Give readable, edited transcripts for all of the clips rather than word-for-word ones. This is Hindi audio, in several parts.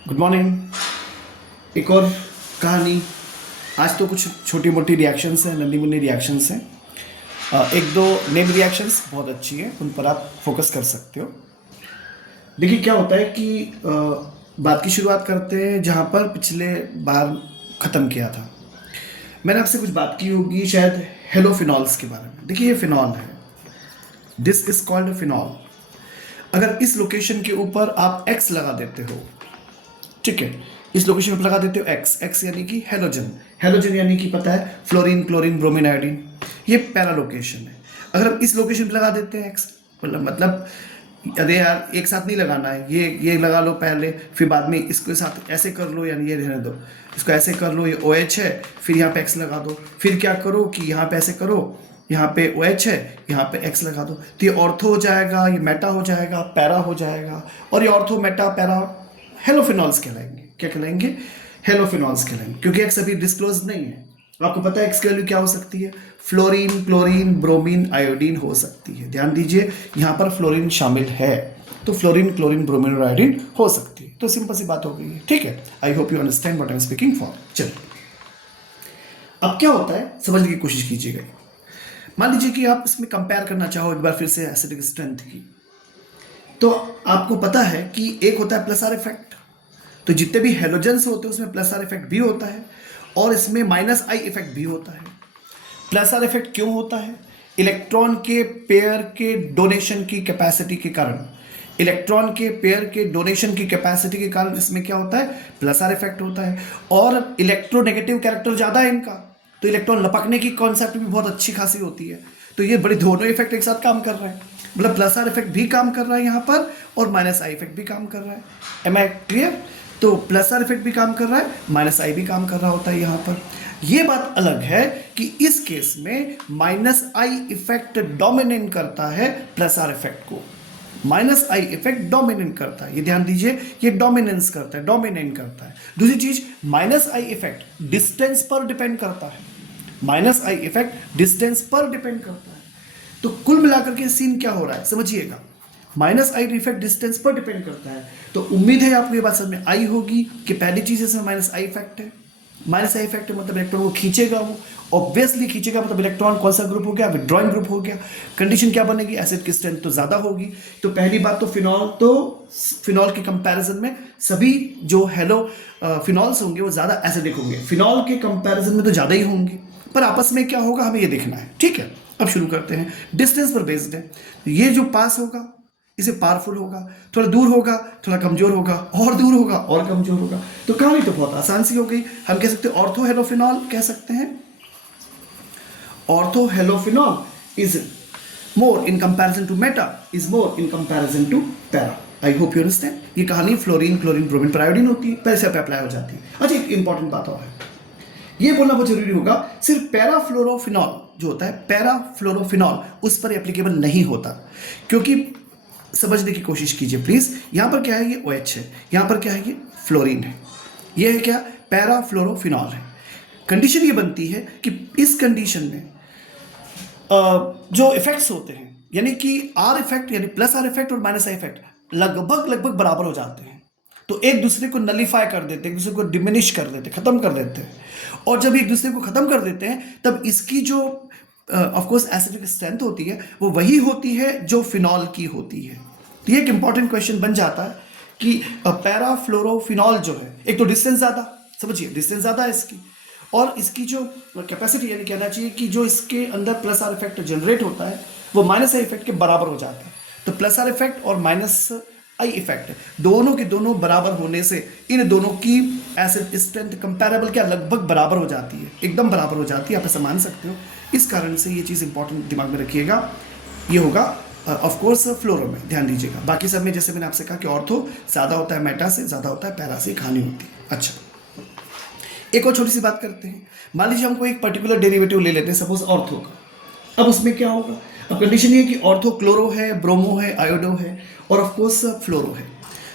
Good morning. एक और कहानी। आज तो कुछ छोटी मोटी रिएक्शंस हैं, नन्ही मुन्नी रिएक्शंस हैं। एक दो नेम रिएक्शंस बहुत अच्छी हैं, उन पर आप फोकस कर सकते हो। देखिए क्या होता है कि बात की शुरुआत करते हैं जहाँ पर पिछले बार ख़त्म किया था। मैंने आपसे कुछ बात की होगी शायद हेलोफिनॉल्स के बारे में। देखिए ये फिनॉल है, दिस इज कॉल्ड फिनॉल। अगर इस लोकेशन के ऊपर आप एक्स लगा देते हो, ठीक है, इस लोकेशन पर लगा देते हो एक्स। एक्स यानी कि हेलोजन, हेलोजन यानी कि पता है फ्लोरीन, क्लोरीन, ब्रोमीन, आयोडीन, ये पैरा लोकेशन है। अगर हम इस लोकेशन पर लगा देते हैं एक्स, मतलब अरे यार एक साथ नहीं लगाना है, ये लगा लो पहले, फिर बाद में इसके साथ ऐसे कर लो, यानी ये रहने दो, इसको ऐसे कर लो, ये ओ एच है, फिर यहाँ पे एक्स लगा दो, फिर क्या करो कि यहाँ पे ऐसे करो, यहाँ पे ओ एच है, यहाँ पे एक्स लगा दो, तो ये ऑर्थो हो जाएगा, ये मेटा हो जाएगा, पैरा हो जाएगा, और ये ऑर्थो मेटा पैरा हेलोफिनॉल्स कहलाएंगे। क्या कहलाएंगे? हेलोफिनॉल्स कहलाएंगे, क्योंकि एक्स अभी डिस्क्लोज नहीं है। आपको पता है एक्स की वैल्यू क्या हो सकती है? फ्लोरीन, क्लोरीन, ब्रोमीन, आयोडीन हो सकती है। ध्यान दीजिए यहाँ पर फ्लोरीन शामिल है, तो फ्लोरीन, क्लोरीन, ब्रोमीन और आयोडीन हो सकती है। तो सिंपल सी बात हो गई है, ठीक है। आई hope you understand what I am speaking for. चलिए अब क्या होता है समझने की कोशिश कीजिएगा। मान लीजिए कि आप इसमें कंपेयर करना चाहो एक बार फिर से एसिडिक स्ट्रेंथ की, तो आपको पता है कि एक होता है प्लस आर इफेक्ट। तो जितने भी हेलोजेंस होते हैं उसमें प्लस आर इफेक्ट भी होता है, और इसमें माइनस आई इफेक्ट भी होता है। प्लस आर इफेक्ट क्यों होता है? इलेक्ट्रॉन के पेयर के डोनेशन की कैपेसिटी के कारण, इलेक्ट्रॉन के पेयर के डोनेशन की कैपेसिटी के कारण इसमें क्या होता है? प्लस आर इफेक्ट होता है। और इलेक्ट्रोनेगेटिव कैरेक्टर ज़्यादा है इनका, तो इलेक्ट्रॉन लपकने की कॉन्सेप्ट भी बहुत अच्छी खासी होती है। तो ये बड़े दोनों इफेक्ट एक साथ काम कर रहे हैं, मतलब प्लस आर इफेक्ट भी काम कर रहा है यहाँ पर, और माइनस आई इफेक्ट भी काम कर रहा है। Am I clear? तो प्लस आर इफेक्ट भी काम कर रहा है, माइनस आई भी काम कर रहा होता है यहाँ पर। ये बात अलग है कि इस केस में माइनस आई इफेक्ट डोमिनेट करता है प्लस आर इफेक्ट को। माइनस आई इफेक्ट डोमिनेट करता है, ये ध्यान दीजिए, ये डोमिनेंस करता है, डोमिनेट करता है। दूसरी चीज, माइनस आई इफेक्ट डिस्टेंस पर डिपेंड करता है। माइनस आई इफेक्ट डिस्टेंस पर डिपेंड करता है। तो कुल मिलाकर के सीन क्या हो रहा है समझिएगा। माइनस आई इफेक्ट डिस्टेंस पर डिपेंड करता है, तो उम्मीद है आपको ये बात समझ में आई होगी कि पहली चीज इसमें माइनस आई इफेक्ट है। माइनस आई इफेक्ट मतलब इलेक्ट्रॉन को खींचेगा, वो ऑब्वियसली खींचेगा, मतलब इलेक्ट्रॉन कौन सा ग्रुप हो गया? विड्रॉइंग ग्रुप हो गया। कंडीशन क्या बनेगी? एसिड की स्ट्रेंथ तो ज्यादा होगी। तो पहली बात तो फिनॉल के कंपैरिजन में सभी जो हेलो फिनॉल्स होंगे वो ज्यादा एसिडिक होंगे, फिनॉल के कंपैरिजन में तो ज्यादा ही होंगे। पर आपस में क्या होगा हमें ये देखना है, ठीक है। अब शुरू करते हैं। डिस्टेंस पर बेस्ड है, ये जो पास होगा इसे पावरफुल होगा, थोड़ा दूर होगा थोड़ा कमजोर होगा, और दूर होगा और कमजोर होगा। तो कहानी तो बहुत आसान सी हो गई। हम कह सकते हैं ऑर्थो हेलोफिनॉल, कह सकते हैं ortho halophenol is more in comparison to meta, is more in comparison to para. I hope you understand. ये कहानी फ्लोरीन, क्लोरीन, ब्रोमीन पर आयोडीन होती है, पैसे पे अप्लाई हो जाती है। अच्छा एक इंपॉर्टेंट बात और है, ये बोलना बहुत जरूरी होगा, सिर्फ पैराफ्लोरोफिनॉल जो होता है, पैराफ्लोरोफिनॉल उस पर एप्लीकेबल नहीं होता। क्योंकि समझने की कोशिश कीजिए प्लीज, यहां पर क्या है? ये OH है, यहां पर क्या है? ये फ्लोरीन है, ये है क्या? पैराफ्लोरोफिनॉल है। कंडीशन ये बनती है कि इस कंडीशन में जो इफेक्ट्स होते हैं, यानी कि आर इफेक्ट यानी प्लस आर इफेक्ट और माइनस आई इफेक्ट लगभग बराबर हो जाते हैं। तो एक दूसरे को नलीफाई कर देते हैं, एक दूसरे को डिमिनिश कर देते हैं, खत्म कर देते हैं। और जब एक दूसरे को खत्म कर देते हैं तब इसकी जो ऑफ कोर्स एसिडिक स्ट्रेंथ होती है वो वही होती है जो फिनॉल की होती है। तो ये एक इंपॉर्टेंट क्वेश्चन बन जाता है कि पैराफ्लोरोफिनॉल जो है, एक तो डिस्टेंस ज़्यादा, समझिए डिस्टेंस ज़्यादा है इसकी, और इसकी जो कैपेसिटी यानी कहना चाहिए कि जो इसके अंदर प्लस आर इफेक्ट जनरेट होता है वो माइनस आई इफेक्ट के बराबर हो जाता है। तो प्लस आर इफेक्ट और माइनस आई इफेक्ट दोनों के दोनों बराबर होने से इन दोनों की एसिड स्ट्रेंथ कंपैरेबल क्या लगभग बराबर हो जाती है, एकदम बराबर हो जाती है, आप ऐसा मान सकते हो। इस कारण से ये चीज़ इंपॉर्टेंट दिमाग में रखिएगा। ये होगा ऑफ कोर्स फ्लोरो में, ध्यान दीजिएगा। बाकी सब में जैसे मैंने आपसे कहा कि ऑर्थो ज़्यादा होता है मेटा से, ज़्यादा होता है पैरा से, कहानी होती है। अच्छा एक और छोटी सी बात करते हैं। मान लीजिए हमको एक पर्टिकुलर डेरिवेटिव ले लेते हैं, सपोज ऑर्थो का। अब उसमें क्या होगा? अब कंडीशन ये कि ऑर्थो क्लोरो है, ब्रोमो है, आयोडो है, और ऑफ कोर्स फ्लोरो है।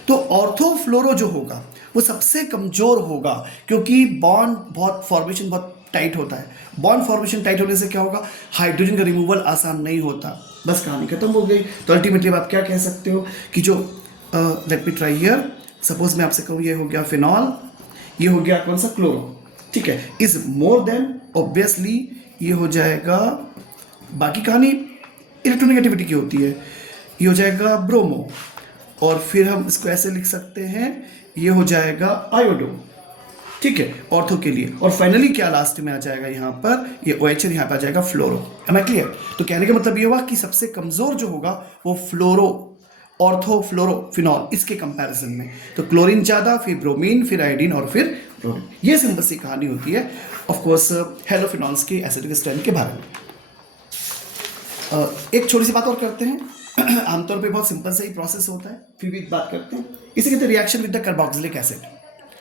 तो ऑर्थो फ्लोरो जो होगा वो सबसे कमजोर होगा, क्योंकि बॉन्ड फॉर्मेशन बहुत टाइट होता है। बॉन्ड फॉर्मेशन टाइट होने से क्या होगा? हाइड्रोजन का रिमूवल आसान नहीं होता। बस कहानी खत्म हो गई। तो अल्टीमेटली आप क्या कह सकते हो कि जो let me try here, suppose मैं आपसे कहूँ ये हो गया फिनॉल, ये हो गया कौन सा, क्लोरो, ठीक है, इज मोर देन, ऑब्वियसली ये हो जाएगा, बाकी कहानी इलेक्ट्रोनेगेटिविटी की होती है, ये हो जाएगा ब्रोमो, और फिर हम इसको ऐसे लिख सकते हैं, ये हो जाएगा आयोडो, ठीक है, ऑर्थो के लिए। और फाइनली क्या लास्ट में आ जाएगा यहाँ पर, ये OH है, यहाँ पर आ जाएगा फ्लोरो। M I clear? तो कहने का मतलब ये हुआ कि सबसे कमजोर जो होगा वो फ्लोरो, ऑर्थो फ्लोरो फिनॉल, इसके कंपैरिजन में। तो क्लोरीन ज्यादा, फिर ब्रोमीन, फिर आयोडीन और फिर ब्रोमीन। ये सिंपल सी कहानी होती है ऑफ कोर्स हेलोफिनॉल्स के एसिडिक स्ट्रेंथ के बारे में। एक छोटी सी बात और करते हैं। आमतौर पे बहुत सिंपल सा ही प्रोसेस होता है, फिर भी बात करते हैं। इसे कहते हैं reaction with the carboxylic acid.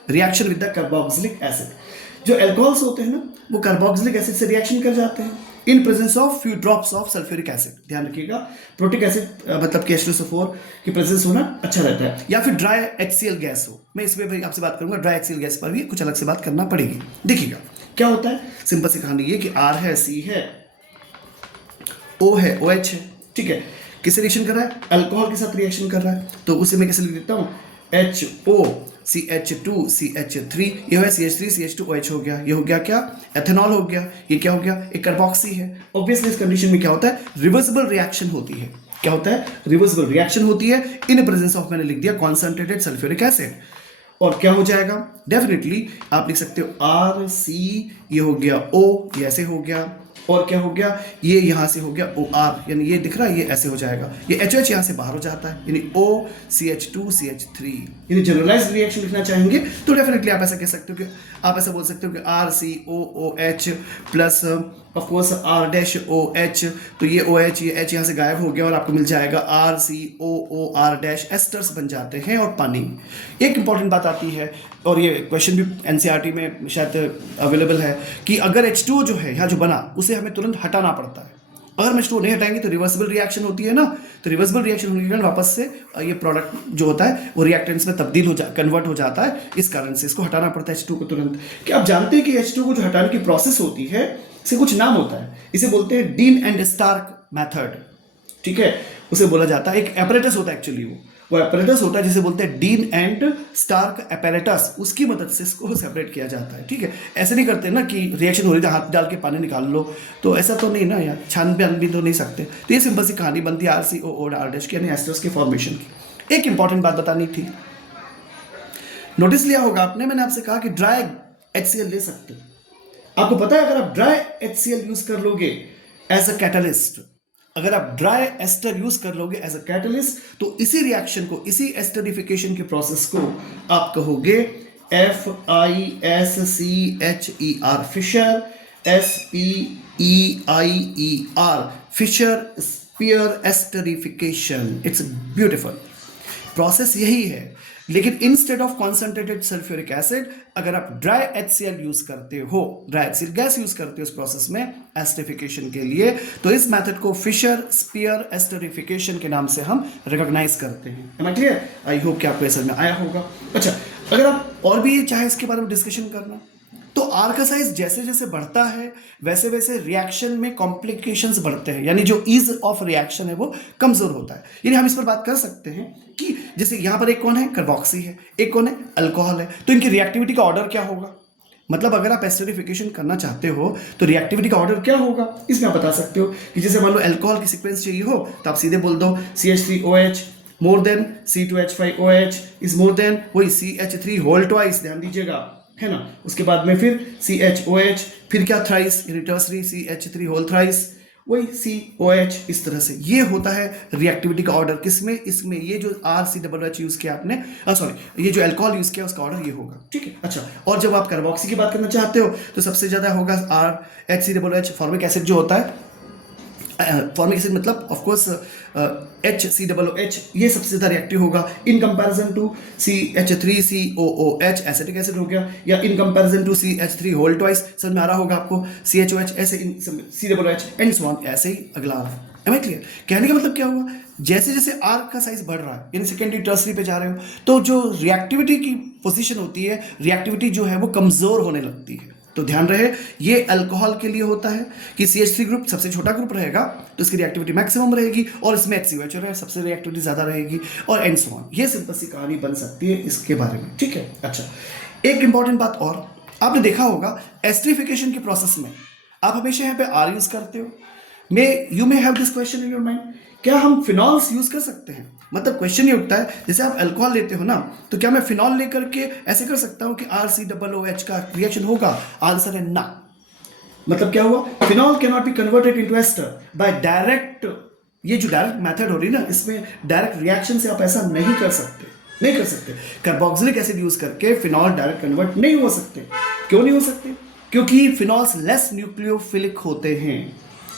Reaction with the carboxylic acid. जो अल्कोहल्स होते हैं ना, वो कार्बोक्सिलिक एसिड से रिएक्शन कर जाते हैं in presence of few drops of sulphuric acid. ध्यान रखिएगा, प्रोटिक एसिड मतलब कि H2SO4 की प्रेजेंस होना अच्छा रहता है, या फिर ड्राई HCl गैस हो। मैं इसमें भी आपसे बात करूंगा, ड्राई HCl गैस पर भी कुछ अलग से बात करना पड़ेगी। देखिएगा क्या होता है, सिंपल सी कहानी ये कि R है, C है, O है, OH है, ठीक है, किससे रिएक्शन कर रहा है, अल्कोहल के साथ रिएक्शन कर रहा है। तो उसे मैं कैसे लिख देता हूँ, HO CH2 CH3, ये है CH3 CH2 OH हो गया। ये हो गया क्या, एथेनॉल हो गया। ये क्या हो गया, एक कार्बोक्सी है। ऑब्वियसली इस कंडीशन में क्या होता है, रिवर्सिबल रिएक्शन होती है। क्या होता है, रिवर्सिबल रिएक्शन होती है इन प्रेजेंस ऑफ, मैंने लिख दिया कॉन्सेंट्रेटेड सल्फ्यूरिक एसिड। और क्या हो जाएगा, डेफिनेटली आप लिख सकते हो RC, ये हो गया O, ये ऐसे हो गया, और क्या हो गया, ये यहाँ से हो गया OR, यानी ये दिख रहा है, ये ऐसे हो जाएगा, ये HH यहाँ से बाहर हो जाता है, यानी O CH2 CH3। यानी जनरलाइज्ड रिएक्शन लिखना चाहेंगे तो डेफिनेटली आप ऐसा कह सकते हो कि आप ऐसा बोल सकते हो कि RCOOH plus of course R-OH। तो ये OH, ये H यहाँ से गायब हो गया और आपको मिल जाएगा RCOOR- एस्टर्स बन जाते हैं और पानी। एक इंपॉर्टेंट बात आती है, और ये क्वेश्चन भी NCERT में शायद अवेलेबल है, कि अगर H2O जो है यहाँ जो बना उसे हमें तुरंत हटाना पड़ता है। अगर हम H2O नहीं हटाएंगे तो रिवर्सिबल रिएक्शन होती है ना, तो रिवर्सिबल रिएक्शन होने के कारण वापस से ये प्रोडक्ट जो होता है वो रिएक्टेंट्स में तब्दील कन्वर्ट हो जाता है। इस कारण से इसको हटाना पड़ता है H2O को तुरंत। क्या आप जानते हैं कि H2O को जो हटाने की प्रोसेस होती है, इसे कुछ नाम होता है, इसे बोलते हैं डीन एंड स्टार्क मेथड, ठीक है, उसे बोला जाता है। एक एपरेटस होता है एक्चुअली, वो एपरेटस होता है जिसे बोलते हैं डीन एंड स्टार्क एपरेटस, उसकी मदद से इसको सेपरेट किया जाता है, ठीक है। ऐसे नहीं करते ना कि रिएक्शन हो रही है हाथ डाल के पानी निकाल लो, तो ऐसा तो नहीं ना यार, छान भी तो नहीं सकते। तो ये सिंपल सी कहानी बनती है RCOOR- की, यानी एस्टर्स के फॉर्मेशन की। एक इंपॉर्टेंट बात बतानी थी, नोटिस लिया होगा आपने, मैंने आपसे कहा कि ड्राई HCl ले सकते हो। आपको पता है अगर आप ड्राई HCl यूज कर लोगे एज अ कैटलिस्ट, अगर आप ड्राई एस्टर यूज कर लोगे एज अ कैटलिस्ट, तो इसी रिएक्शन को, इसी एस्टरिफिकेशन के प्रोसेस को आप कहोगे FISCHER, Fischer, SPEIER, Fischer Speier esterification. It's beautiful process, यही है। लेकिन instead of concentrated sulphuric acid, अगर आप ड्राई HCl यूज करते हो, ड्राई HCl गैस यूज करते हो इस प्रोसेस में एस्टरिफिकेशन के लिए, तो इस मेथड को फिशर स्पीयर एस्टरिफिकेशन के नाम से हम रिकॉग्नाइज करते हैं। Am I clear? I hope कि आपको समझ में आया होगा। अच्छा, अगर आप और भी चाहे इसके बारे में डिस्कशन करना, तो R का साइज जैसे जैसे बढ़ता है वैसे वैसे रिएक्शन में कॉम्प्लिकेशंस बढ़ते हैं, यानी जो ईज ऑफ रिएक्शन है वो कमजोर होता है। यानी हम इस पर बात कर सकते हैं कि जैसे यहाँ पर एक कौन है, कार्बोक्सी है, एक कौन है, अल्कोहल है, तो इनकी रिएक्टिविटी का ऑर्डर क्या होगा। मतलब अगर आप एस्टरिफिकेशन करना चाहते हो तो रिएक्टिविटी का ऑर्डर क्या होगा, इसमें आप बता सकते हो कि जैसे मान लो अल्कोहल की सीक्वेंस चाहिए हो तो आप सीधे बोल दो CH3OH more than C2H5OH is more than वही CH3 होल ट्वाइस, ध्यान दीजिएगा, है ना। उसके बाद में फिर CHOH, फिर क्या thrice, tertiary CH3 whole thrice, वही COH। इस तरह से ये होता है रिएक्टिविटी का ऑर्डर। किसमें, इसमें ये जो RCOOH यूज किया आपने, सॉरी ये जो अल्कोहल यूज किया उसका ऑर्डर ये होगा, ठीक है। अच्छा, और जब आप कार्बोक्सी की बात करना चाहते हो तो सबसे ज्यादा होगा RHCOOH, फॉर्मिक एसिड जो होता है, फॉर्मिक एसिड मतलब ऑफ कोर्स HCOOH, ये सबसे ज्यादा रिएक्टिव होगा in comparison to CH3COOH, acetic acid हो गया, या in comparison to CH3 whole twice, समझ में आ रहा होगा आपको, CHOH, ऐसे COOH एंड सो ऑन, ऐसे ही अगला। Am I clear? कहने का मतलब क्या हुआ, जैसे जैसे R का साइज बढ़ रहा है, यानी सेकेंडरी टर्सरी पे जा रहे हो, तो जो रिएक्टिविटी की पोजीशन होती है, रिएक्टिविटी जो है वो कमजोर होने लगती है। तो ध्यान रहे ये अल्कोहल के लिए होता है कि CH3 ग्रुप सबसे छोटा ग्रुप रहेगा तो इसकी रिएक्टिविटी मैक्सिमम रहेगी और इसमें HCOH है सबसे रिएक्टिविटी ज़्यादा रहेगी और एंड सो ऑन। ये सिंपल सी कहानी बन सकती है इसके बारे में, ठीक है। अच्छा, एक इंपॉर्टेंट बात और, आपने देखा होगा एस्टरिफिकेशन के प्रोसेस में आप हमेशा यहाँ पे R यूज़ करते हो। You may have this question in your mind, क्या हम फिनॉल्स यूज़ कर सकते हैं? मतलब क्वेश्चन ये उठता है, जैसे आप अल्कोहल लेते हो ना, तो क्या मैं फिनॉल लेकर के ऐसे कर सकता हूँ कि RCOOH का रिएक्शन होगा? आंसर है ना। मतलब क्या हुआ? Phenol can not be converted into ester by direct, ये जो डायरेक्ट मेथड हो रही है ना, इसमें डायरेक्ट रिएक्शन से आप ऐसा नहीं कर सकते। कार्बोक्सिलिक एसिड यूज करके फिनॉल डायरेक्ट कन्वर्ट नहीं हो सकते। क्यों नहीं हो सकते? क्योंकि फिनॉल्स लेस न्यूक्लियोफिलिक होते हैं।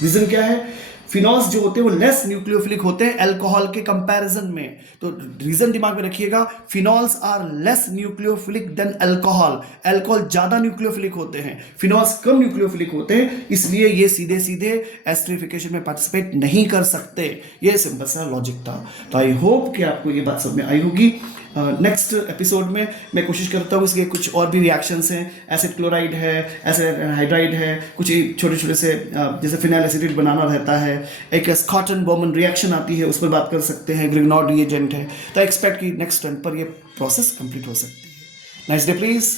रीजन क्या है? फिनॉल्स जो होते हैं वो लेस न्यूक्लियोफिलिक होते हैं अल्कोहल के कंपैरिजन में। तो रीजन दिमाग में रखिएगा, phenols are less nucleophilic than alcohol. Alcohol ज्यादा न्यूक्लियोफिलिक होते हैं, फिनॉल्स कम न्यूक्लियोफिलिक होते हैं, इसलिए ये सीधे सीधे एस्टरिफिकेशन में पार्टिसिपेट नहीं कर सकते। ये सिंपल सा लॉजिक था। तो आई होप कि आपको ये बात समझ में आई होगी। नेक्स्ट एपिसोड में मैं कोशिश करता हूँ इसके कुछ और भी रिएक्शंस हैं, एसिड क्लोराइड है, एसिड हाइड्राइड है, कुछ छोटे छोटे से जैसे फिनाइल एसिडेट बनाना रहता है, एक स्कॉटन बोमन रिएक्शन आती है, उस पर बात कर सकते हैं, ग्रिग्नॉड रिएजेंट है। तो एक्सपेक्ट कि नेक्स्ट टर्न पर ये प्रोसेस कंप्लीट हो सकती है। Nice day please.